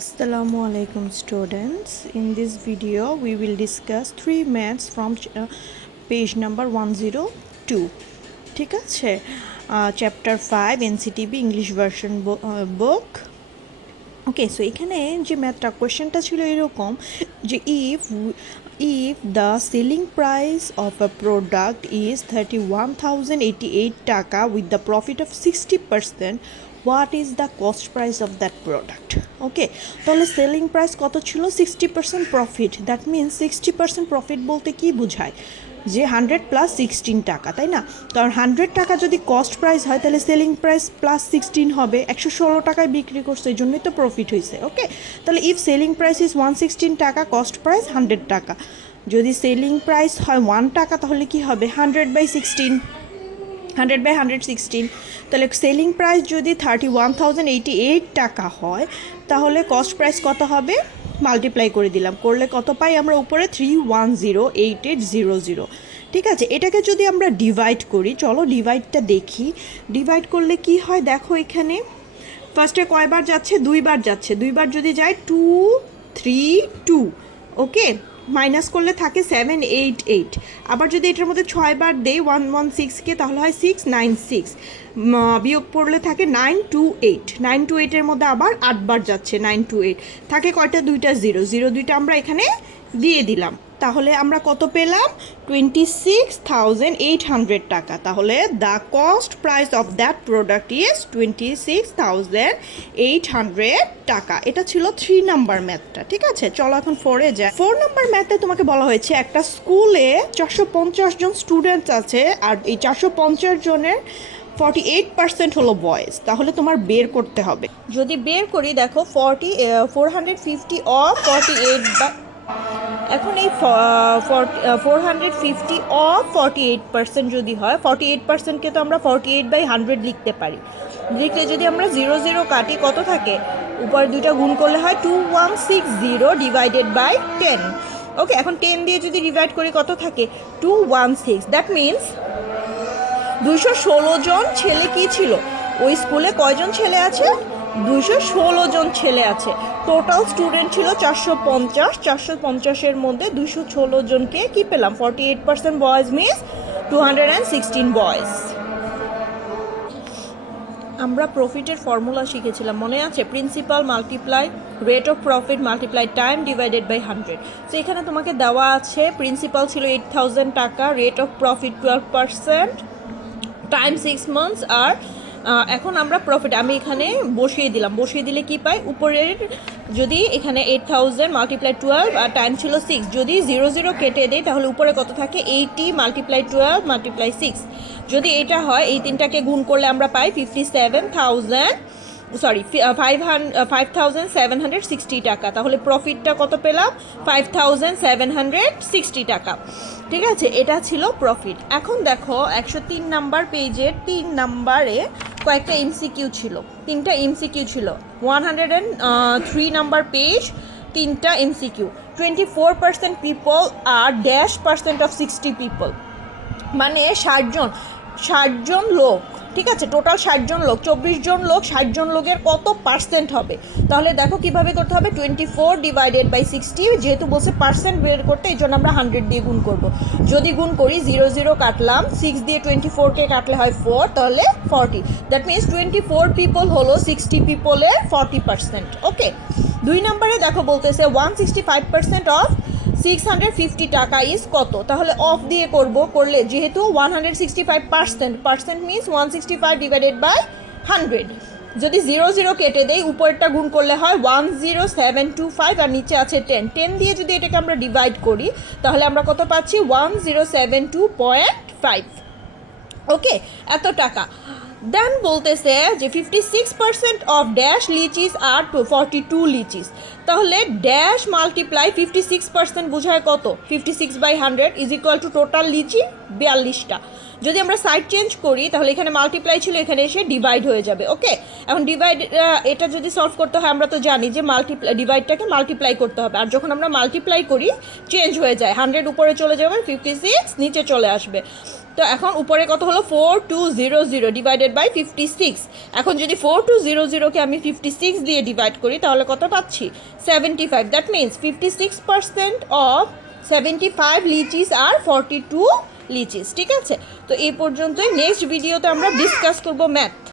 Assalamu alaikum students. In this video we will discuss three maths from page number 102. ঠিক আছে, chapter 5 NCTB English version book. ওকে, so এখানে যে ম্যাথটা কোয়েশ্চেনটা ছিল এরকম যে if the selling price of a product is 31,088 টাকা with the profit of 60%, what is the cost price of that product? ওকে, তাহলে সেলিং প্রাইস কত ছিল? 60% প্রফিট। দ্যাট মিনস 60% প্রফিট বলতে কি বোঝায়? যে 100 প্লাস 16 টাকা, তাই না? কারণ 100 টাকা যদি কস্ট প্রাইস হয় তাহলে সেলিং প্রাইস প্লাস 16 হবে। 116 টাকায় বিক্রি করছে, এই জন্যই তো প্রফিট হয়েছে। ওকে, তাহলে ইফ সেলিং প্রাইস ইজ 116 টাকা, কস্ট প্রাইস 100 টাকা। যদি সেলিং প্রাইস হয় 1 টাকা তাহলে কি হবে? 100/16, 100/116। তাহলে সেলিং প্রাইস যদি 31,088 টাকা হয় তাহলে কস্ট প্রাইস কত হবে? মাল্টিপ্লাই করে দিলাম, করলে কত পাই আমরা উপরে? 3108800। ঠিক আছে, এটাকে যদি আমরা ডিভাইড করি, চলো ডিভাইডটা দেখি। ডিভাইড করলে কি হয় দেখো, এখানে ফার্স্টে কয়বার যাচ্ছে? দুইবার যাচ্ছে। দুইবার যদি যায় 232, ওকে, মাইনাস করলে থাকে 788। আবার যদি এটার মধ্যে 6বার দেই 116কে তাহলে হয় 696, বিয়োগ পড়লে থাকে 928। 928-এর মধ্যে আবার 8বার যাচ্ছে, 928 থাকে কয়টা? দুইটা জিরো, জিরো দুইটা আমরা এখানে দিয়ে দিলাম। তাহলে আমরা কত পেলাম? 26,800 টাকা। তাহলে the cost price of that product is 26,800 টাকা। এটা ছিল 3 নাম্বার ম্যাথটা। ঠিক আছে, চলো এখন 4-এ যাই। 4 নাম্বার ম্যাথে তোমাকে বলা হয়েছে একটা স্কুলে 450 জন স্টুডেন্টস আছে, আর এই 450 জনের 48% হলো বয়েজ। তাহলে তোমার বের করতে হবে। যদি বের করি দেখো 450 অফ 48 বা এখন এই 450 অফ 48% যদি হয়, 48%কে তো আমরা 48/100 লিখতে পারি। লিখলে যদি আমরা 0 0 কাটি কত থাকে? উপর দুইটা গুণ করলে হয় 2160 ডিভাইডেড বাই 10। ওকে, এখন 10 দিয়ে যদি ডিভাইড করি কত থাকে? 216। দ্যাট মিনস 216 জন ছেলে কি ছিল? ওই স্কুলে কয়জন ছেলে আছে? 216 জন ছেলে আছে। টোটাল স্টুডেন্ট ছিল 450। 450-এর মধ্যে 216 জনকে কি পেলাম? 48% বয়েজ মিনস 216 বয়েজ। আমরা প্রফিটের ফর্মুলা শিখেছিলাম, মনে আছে? Principal multiply rate of profit multiply time divided by 100। তো এখানে তোমাকে দেওয়া আছে প্রিন্সিপাল ছিল 8,000 টাকা, rate of profit 12%, time 6 months. আর এখন আমরা প্রফিট আমি এখানে বসিয়ে দিলাম। বসিয়ে দিলে কি পাই? উপরের যদি এখানে 8,000 মাল্টিপ্লাই 12 আর টাইম ছিল 6, যদি 0 0 কেটে দেয় তাহলে উপরে কত থাকে? 80 মাল্টিপ্লাই 12 মাল্টিপ্লাই 6। যদি এটা হয়, এই তিনটাকে গুণ করলে আমরা পাই 5,760 টাকা। তাহলে প্রফিটটা কত পেলাম? 5,760 টাকা। ঠিক আছে, এটা ছিল প্রফিট। এখন দেখো 103 নাম্বার পেজের 3 নাম্বারে কয়েকটা এমসিকিউ ছিল, 3টা এমসিকিউ ছিল। 103 নাম্বার পেজ, 3টা এমসিকিউ। 24% পিপল আর ড্যাশ পার্সেন্ট অফ 60 পিপল, মানে 60 জন লোক। ঠিক আছে, টোটাল 60 জন লোক, 24 জন লোক, 60 জন লোকের কত পার্সেন্ট হবে? তাহলে দেখো কিভাবে করতে হবে। 24 ডিভাইডেড বাই 60, যেহেতু বলছে পার্সেন্ট বের করতে, এই জন্য আমরা 100 দিয়ে গুণ করব। যদি গুণ করি 0 0 কাটলাম, 6 দিয়ে 24কে কাটলে হয় 4, তাহলে 40। দ্যাট মিনস 24 পিপল হলো 60 পিপলের 40%। ওকে, 2 নম্বরে দেখো বলতেছে 165% অফ 650 টাকা ইজ কত? তাহলে অফ দিয়ে করলে যেহেতু 165%, পার্সেন্ট মিনস 165 ডিভাইডেড বাই 100। যদি 0 0 কেটে দেই, উপরেরটা গুণ করলে হয় 10725 আর নিচে আছে 10। 10 দিয়ে যদি এটাকে আমরা ডিভাইড করি তাহলে আমরা কত পাচ্ছি? 1072.5। ওকে, এত টাকা। দেন বলতেছে যে 56% অফ ড্যাশ লিচিস আর 42 লিচিস। তাহলে ড্যাশ মাল্টিপ্লাই 56% বোঝায় কত? 56/100 ইজ ইকুয়াল টু টোটাল লিচি 42টা। যদি আমরা সাইড চেঞ্জ করি তাহলে এখানে মাল্টিপ্লাই ছিল, এখানে এসে ডিভাইড হয়ে যাবে। ওকে, এখন ডিভাইড এটা যদি সলভ করতে হয় আমরা তো জানি যে ডিভাইডটাকে মাল্টিপ্লাই করতে হবে, আর যখন আমরা মাল্টিপ্লাই করি চেঞ্জ হয়ে যায়, 100 উপরে চলে যাবে, 56 নিচে চলে আসবে। তো এখন উপরে কত হলো 4200 ডিভাইডেড বাই 56। এখন যদি 4200কে আমি 56 দিয়ে ডিভাইড করি তাহলে কত পাচ্ছি 75। দ্যাট মিনস 56% অফ 75 লিচিস আর 42 লিচিস। ঠিক আছে, তো এই পর্যন্তই। নেক্সট ভিডিওতে আমরা ডিসকাস করব ম্যাথ।